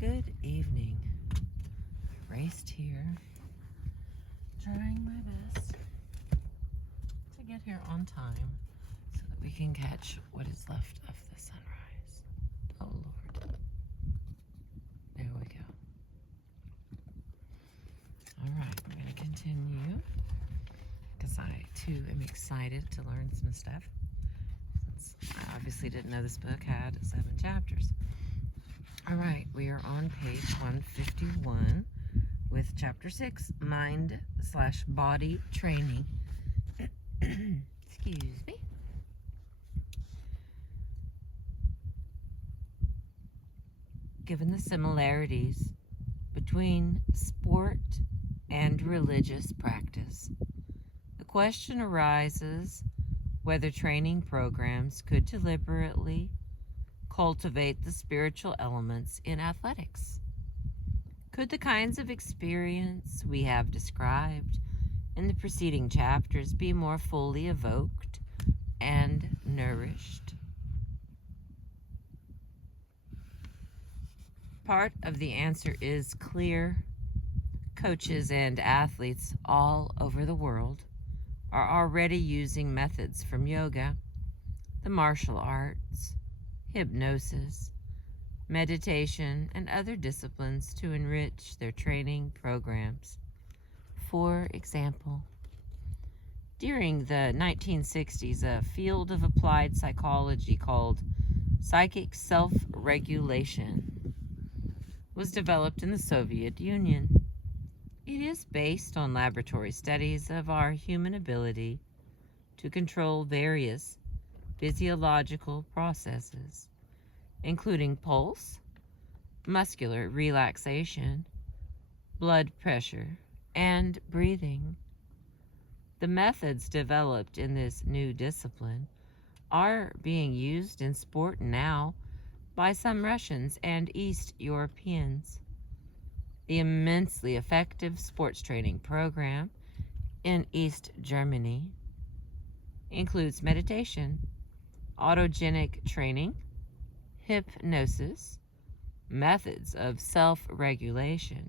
Good evening. I raced here, trying my best to get here on time so that we can catch what is left of the sunrise. Oh Lord. There we go. Alright, I'm going to continue because I too am excited to learn some stuff. Since I obviously didn't know this book had 7 chapters. Alright, we are on page 151 with chapter 6, Mind/Body Training. Excuse me. Given the similarities between sport and religious practice, the question arises whether training programs could deliberately cultivate the spiritual elements in athletics. Could the kinds of experience we have described in the preceding chapters be more fully evoked and nourished? Part of the answer is clear. Coaches and athletes all over the world are already using methods from yoga, the martial arts, hypnosis, meditation, and other disciplines to enrich their training programs. For example, during the 1960s, a field of applied psychology called psychic self-regulation was developed in the Soviet Union. It is based on laboratory studies of our human ability to control various physiological processes, including pulse, muscular relaxation, blood pressure, and breathing. The methods developed in this new discipline are being used in sport now by some Russians and East Europeans. The immensely effective sports training program in East Germany includes meditation, autogenic training, hypnosis, methods of self-regulation,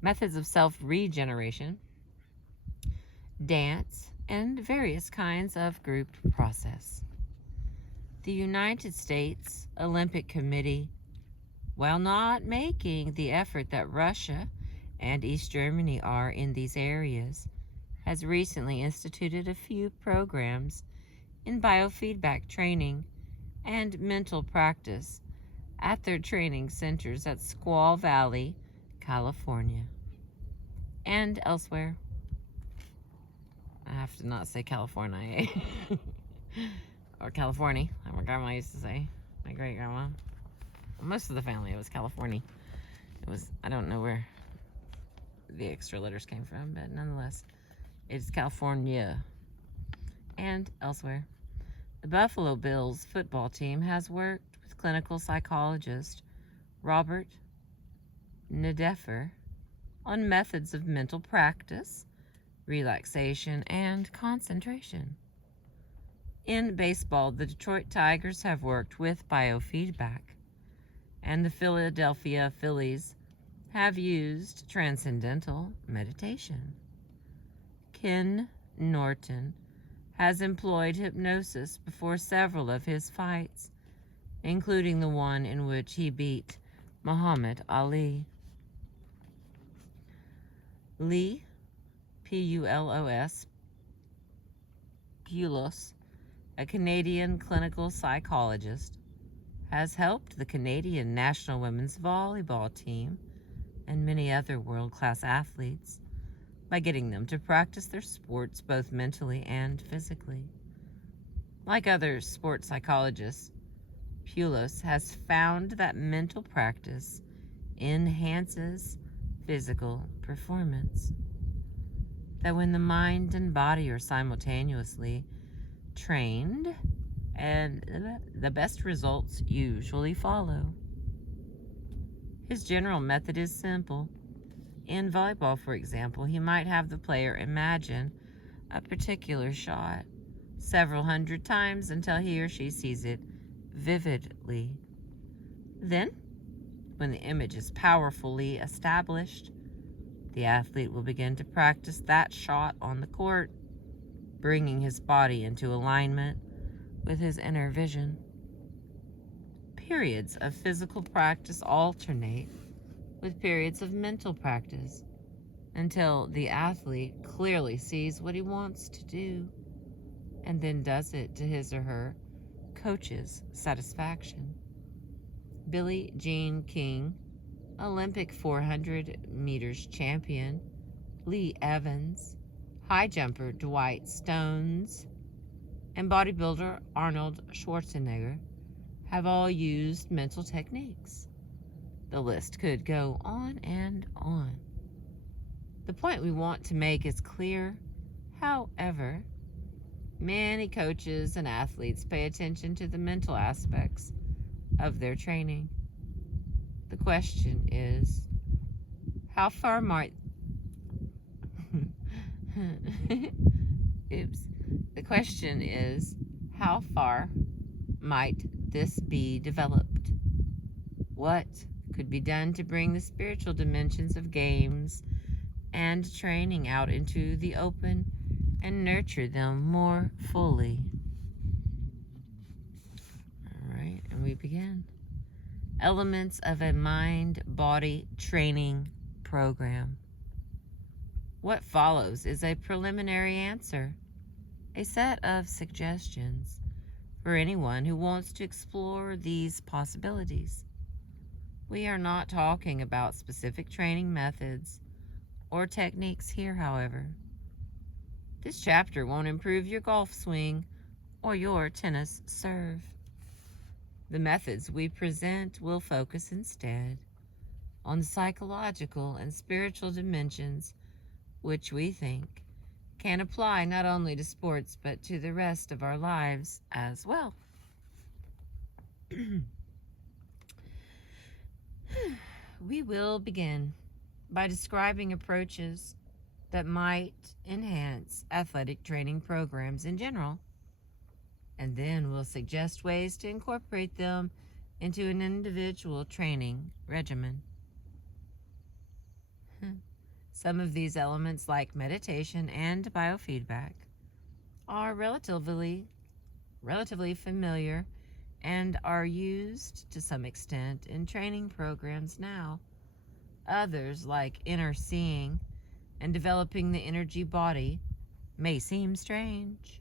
methods of self-regeneration, dance, and various kinds of group process. The United States Olympic Committee, while not making the effort that Russia and East Germany are in these areas, has recently instituted a few programs in biofeedback training and mental practice at their training centers at Squaw Valley, California, and elsewhere. I have to not say California, or California, like my grandma used to say, my great-grandma. Most of the family, it was California. I don't know where the extra letters came from, but nonetheless, it's California and elsewhere. The Buffalo Bills football team has worked with clinical psychologist Robert Nedeffer on methods of mental practice, relaxation, and concentration. In baseball, the Detroit Tigers have worked with biofeedback, and the Philadelphia Phillies have used transcendental meditation. Ken Norton has employed hypnosis before several of his fights, including the one in which he beat Muhammad Ali. Lee, Pulos, a Canadian clinical psychologist, has helped the Canadian national women's volleyball team and many other world-class athletes by getting them to practice their sports both mentally and physically. Like other sports psychologists, Pulos has found that mental practice enhances physical performance. That when the mind and body are simultaneously trained, and the best results usually follow. His general method is simple. In volleyball, for example, he might have the player imagine a particular shot several hundred times until he or she sees it vividly. Then When the image is powerfully established, the athlete will begin to practice that shot on the court, bringing his body into alignment with his inner vision. Periods of physical practice alternate with periods of mental practice until the athlete clearly sees what he wants to do and then does it to his or her coach's satisfaction. Billie Jean King, Olympic 400 meters champion Lee Evans, high jumper Dwight Stones, and bodybuilder Arnold Schwarzenegger have all used mental techniques. The list could go on and on. The point we want to make is clear. However, many coaches and athletes pay attention to the mental aspects of their training. The question is, how far might The question is, how far might this be developed? What could be done to bring the spiritual dimensions of games and training out into the open and nurture them more fully? All right, and we begin. Elements of a mind-body training program. What follows is a preliminary answer, a set of suggestions for anyone who wants to explore these possibilities. We are not talking about specific training methods or techniques here, however. This chapter won't improve your golf swing or your tennis serve. The methods we present will focus instead on the psychological and spiritual dimensions which we think can apply not only to sports but to the rest of our lives as well. We will begin by describing approaches that might enhance athletic training programs in general, and then we'll suggest ways to incorporate them into an individual training regimen. Some of these elements, like meditation and biofeedback, are relatively familiar and are used to some extent in training programs now. Others, like inner seeing and developing the energy body, may seem strange,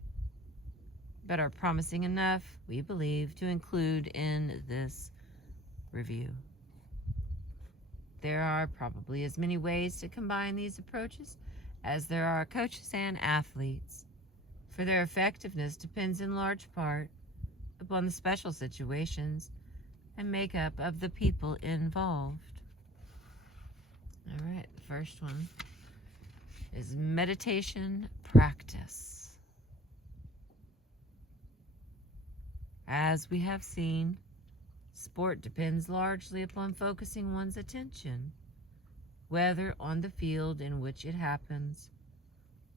but are promising enough, we believe, to include in this review. There are probably as many ways to combine these approaches as there are coaches and athletes, for their effectiveness depends in large part upon the special situations and makeup of the people involved. All right, the first one is meditation practice. As we have seen, sport depends largely upon focusing one's attention, whether on the field in which it happens,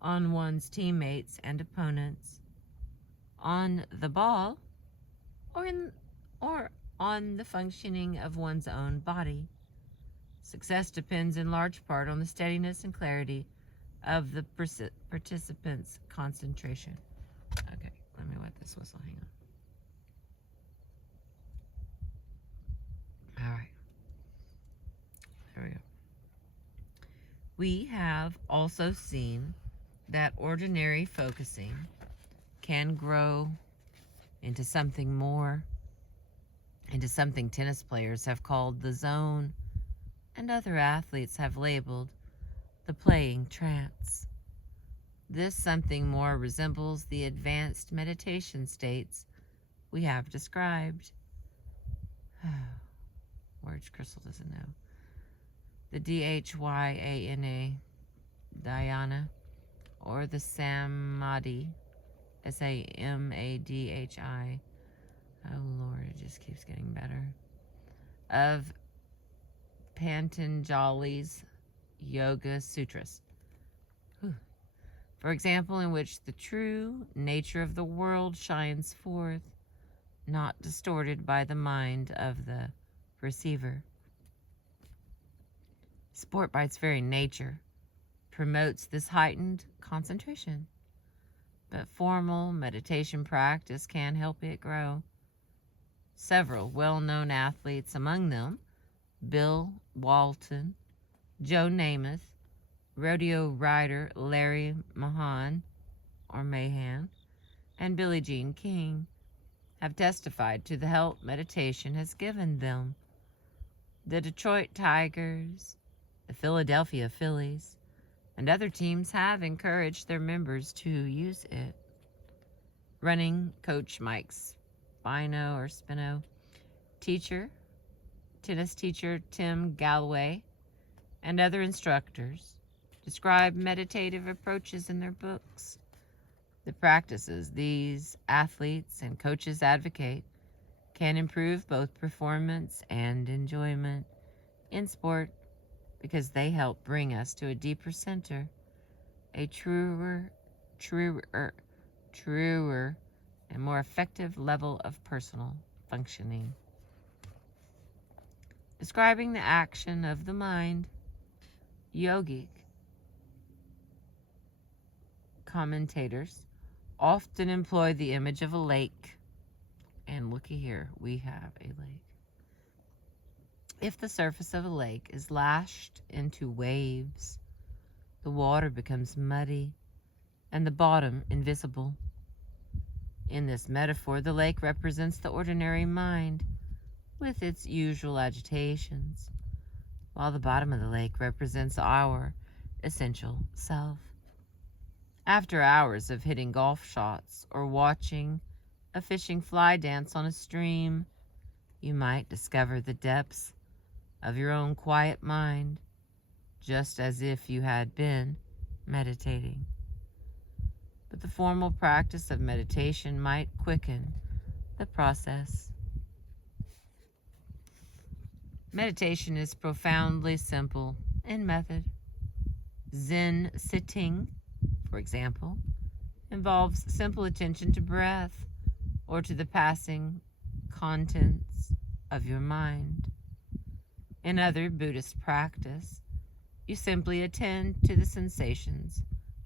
on one's teammates and opponents, on the ball, or on the functioning of one's own body. Success depends in large part on the steadiness and clarity of the participants' concentration. Okay, let me wet this whistle. Hang on. All right. There we go. We have also seen that ordinary focusing can grow into something more, into something tennis players have called the zone, and other athletes have labeled the playing trance. This something more resembles the advanced meditation states we have described. Words Crystal doesn't know. The DHYANA, dhyana, or the samadhi, SAMADHI. Oh Lord, it just keeps getting better. Of Patanjali's Yoga Sutras. For example, in which the true nature of the world shines forth, not distorted by the mind of the perceiver. Sport, by its very nature, promotes this heightened concentration, but formal meditation practice can help it grow. Several well-known athletes, among them Bill Walton, Joe Namath, rodeo rider Larry Mahan, and Billie Jean King, have testified to the help meditation has given them. The Detroit Tigers, the Philadelphia Phillies, and other teams have encouraged their members to use it. Running coach Mike Spino, tennis teacher Tim Galloway, and other instructors describe meditative approaches in their books. The practices these athletes and coaches advocate can improve both performance and enjoyment in sport because they help bring us to a deeper center, a truer, and more effective level of personal functioning. Describing the action of the mind, yogic commentators often employ the image of a lake. And looky here, we have a lake. If the surface of a lake is lashed into waves, the water becomes muddy and the bottom invisible. In this metaphor, the lake represents the ordinary mind with its usual agitations, while the bottom of the lake represents our essential self. After hours of hitting golf shots or watching a fishing fly dance on a stream, you might discover the depths of your own quiet mind, just as if you had been meditating. But the formal practice of meditation might quicken the process. Meditation is profoundly simple in method. Zen sitting, for example, involves simple attention to breath or to the passing contents of your mind. In other Buddhist practice, you simply attend to the sensations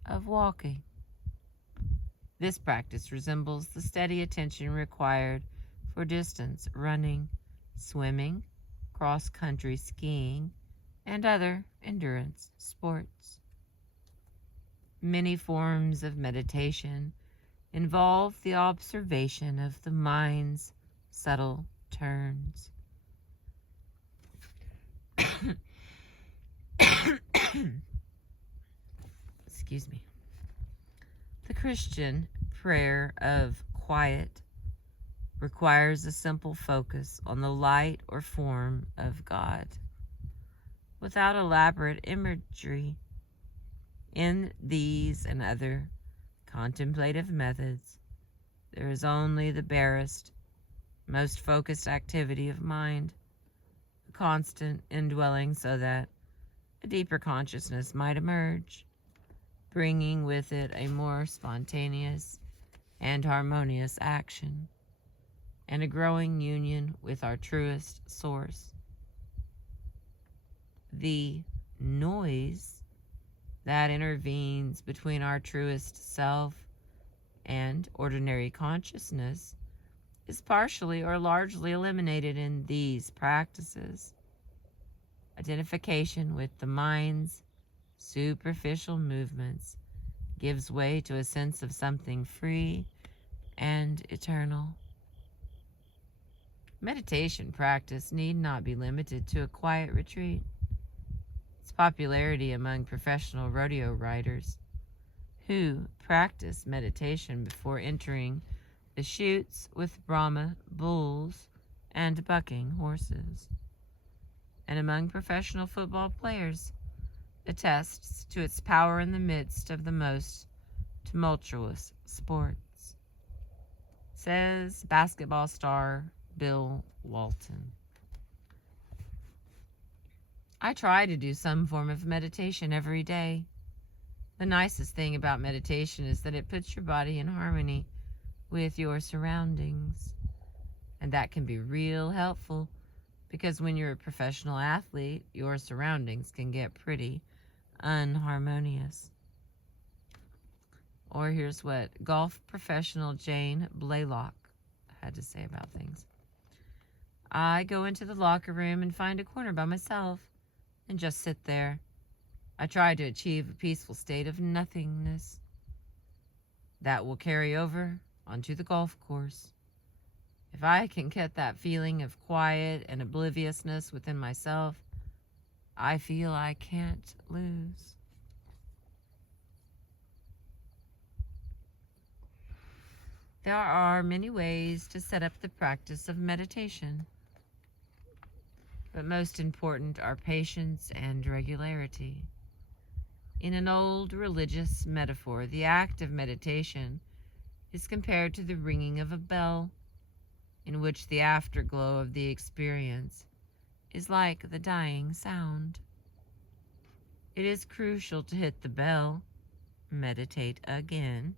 of walking. This practice resembles the steady attention required for distance running, swimming, cross-country skiing, and other endurance sports. Many forms of meditation involve the observation of the mind's subtle turns. Excuse me. The Christian prayer of quiet requires a simple focus on the light or form of God, without elaborate imagery. In these and other contemplative methods, there is only the barest, most focused activity of mind, a constant indwelling so that a deeper consciousness might emerge, bringing with it a more spontaneous and harmonious action, and a growing union with our truest source. The noise that intervenes between our truest self and ordinary consciousness is partially or largely eliminated in these practices. Identification with the mind's superficial movements gives way to a sense of something free and eternal. Meditation practice need not be limited to a quiet retreat. Its popularity among professional rodeo riders who practice meditation before entering the chutes with Brahma bulls and bucking horses, and among professional football players attests to its power in the midst of the most tumultuous sports, says basketball star Bill Walton. I try to do some form of meditation every day. The nicest thing about meditation is that it puts your body in harmony with your surroundings, and that can be real helpful Because when you're a professional athlete, your surroundings can get pretty unharmonious. Or here's what golf professional Jane Blaylock had to say about things. I go into the locker room and find a corner by myself and just sit there. I try to achieve a peaceful state of nothingness. That will carry over onto the golf course. If I can get that feeling of quiet and obliviousness within myself, I feel I can't lose. There are many ways to set up the practice of meditation, but most important are patience and regularity. In an old religious metaphor, the act of meditation is compared to the ringing of a bell, in which the afterglow of the experience is like the dying sound. It is crucial to hit the bell, meditate again,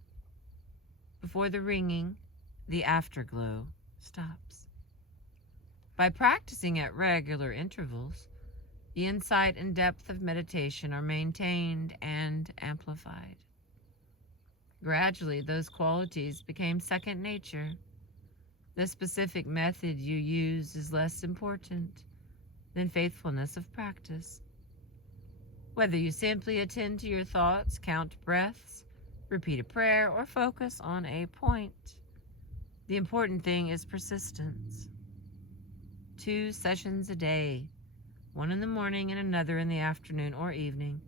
before the ringing, the afterglow stops. By practicing at regular intervals, the insight and depth of meditation are maintained and amplified. Gradually, those qualities became second nature. The specific method you use is less important than faithfulness of practice. Whether you simply attend to your thoughts, count breaths, repeat a prayer, or focus on a point, the important thing is persistence. 2 sessions a day, one in the morning and another in the afternoon or evening,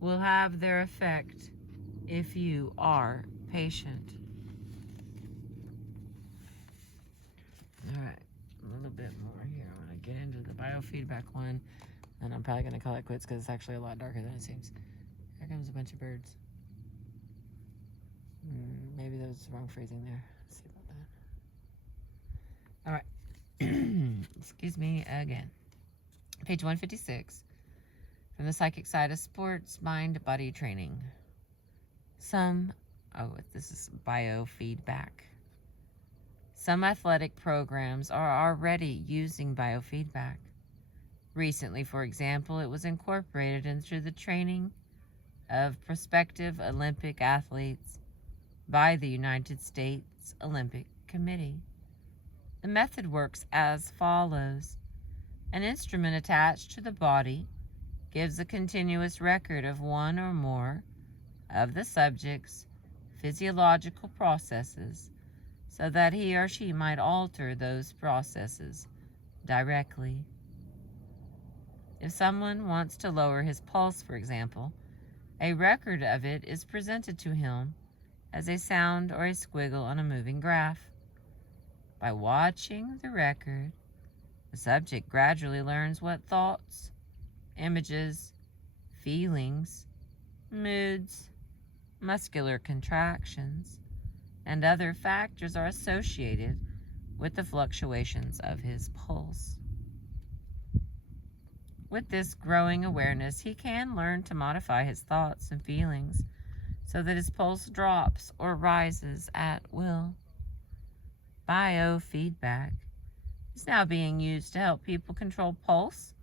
will have their effect if you are patient. All right, a little bit more here. I want to get into the biofeedback one, and I'm probably going to call it quits because it's actually a lot darker than it seems. Here comes a bunch of birds. Maybe that was the wrong phrasing there. Let's see about that. All right. Excuse me again. Page 156. From the psychic side of sports, mind, body training. This is biofeedback. Some athletic programs are already using biofeedback. Recently, for example, it was incorporated into the training of prospective Olympic athletes by the United States Olympic Committee. The method works as follows. An instrument attached to the body gives a continuous record of one or more of the subject's physiological processes so that he or she might alter those processes directly. If someone wants to lower his pulse, for example, a record of it is presented to him as a sound or a squiggle on a moving graph. By watching the record, the subject gradually learns what thoughts, images, feelings, moods, muscular contractions, and other factors are associated with the fluctuations of his pulse. With this growing awareness, he can learn to modify his thoughts and feelings so that his pulse drops or rises at will. Biofeedback is now being used to help people control pulse,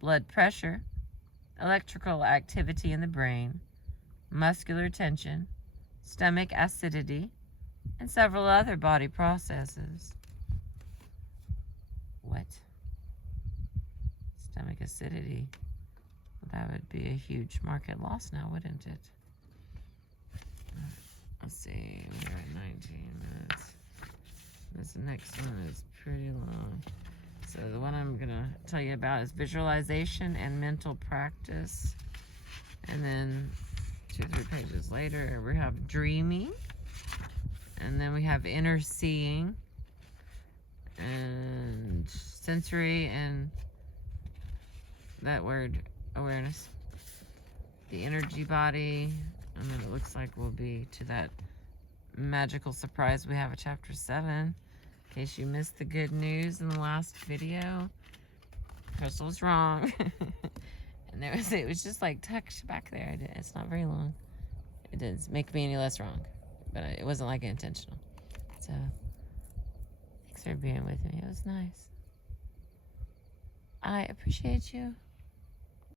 blood pressure, electrical activity in the brain, muscular tension, stomach acidity, and several other body processes. What? Stomach acidity. Well, that would be a huge market loss now, wouldn't it? Let's see, we're at 19 minutes. This next one is pretty long. So the one I'm gonna tell you about is visualization and mental practice. And then 2 or 3 pages later, we have dreaming. And then we have inner seeing and sensory and that word awareness. The energy body, and then it looks like we'll be to that magical surprise we have at chapter 7. In case you missed the good news in the last video, Crystal was wrong. And it was just like tucked back there. It's not very long. It didn't make me any less wrong, but it wasn't like intentional. So thanks for being with me. It was nice. I appreciate you.